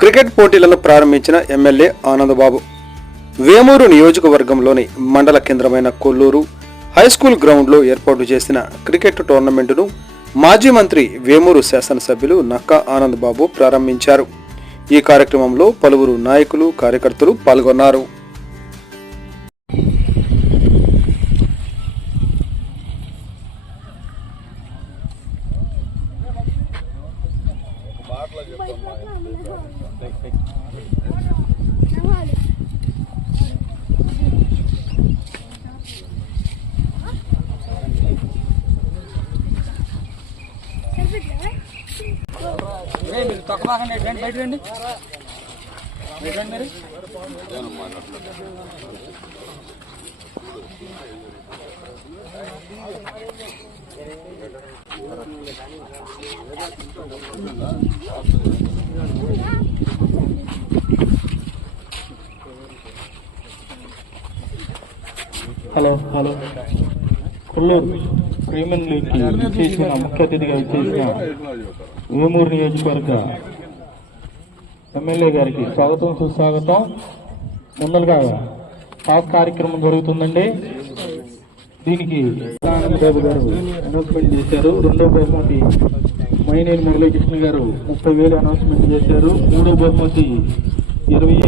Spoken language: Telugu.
క్రికెట్ పోటీలను ప్రారంభించిన ఎమ్మెల్యే ఆనందబాబు వేమూరు నియోజకవర్గంలోని మండల కేంద్రమైన కొల్లూరు హైస్కూల్ గ్రౌండ్లో ఏర్పాటు చేసిన క్రికెట్ టోర్నమెంటును మాజీ మంత్రి వేమూరు శాసనసభ్యులు నక్కా ఆనందబాబు ప్రారంభించారు. ఈ కార్యక్రమంలో పలువురు నాయకులు, కార్యకర్తలు పాల్గొన్నారు. హలో కొల్లూరు ప్రీమియర్ లీగ్ చేసిన ముఖ్య అతిథిగా చేసిన వేమూరు నియోజకవర్గ ఎమ్మెల్యే గారికి స్వాగతం, సుస్వాగతం. ముందరగా టాప్ కార్యక్రమం జరుగుతుందండి. దీనికి ఆనందబాబు గారు అనౌన్స్మెంట్ చేశారు. రెండో బహుమతి మైనేని మురళీకృష్ణ గారు 30,000 అనౌన్స్మెంట్ చేశారు. మూడో బహుమతి 20